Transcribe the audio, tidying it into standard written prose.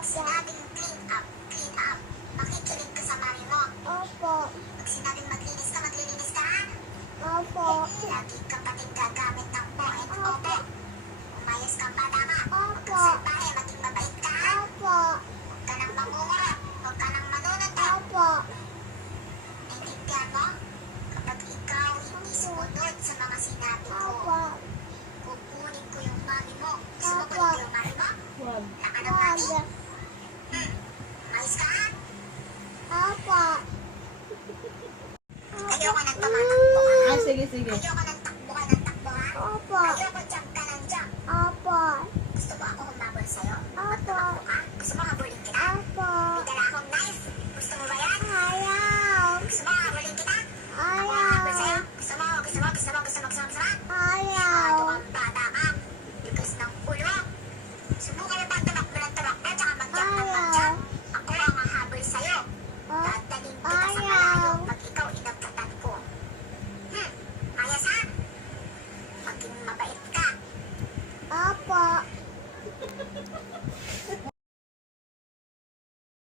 Pag sinabing clean up, makikinig ka sa mami mo. Opo. Pag sinabing maglinis ka, ha? Opo. Lagi ka pating gagamit ng po and opo. Umayos kang bata,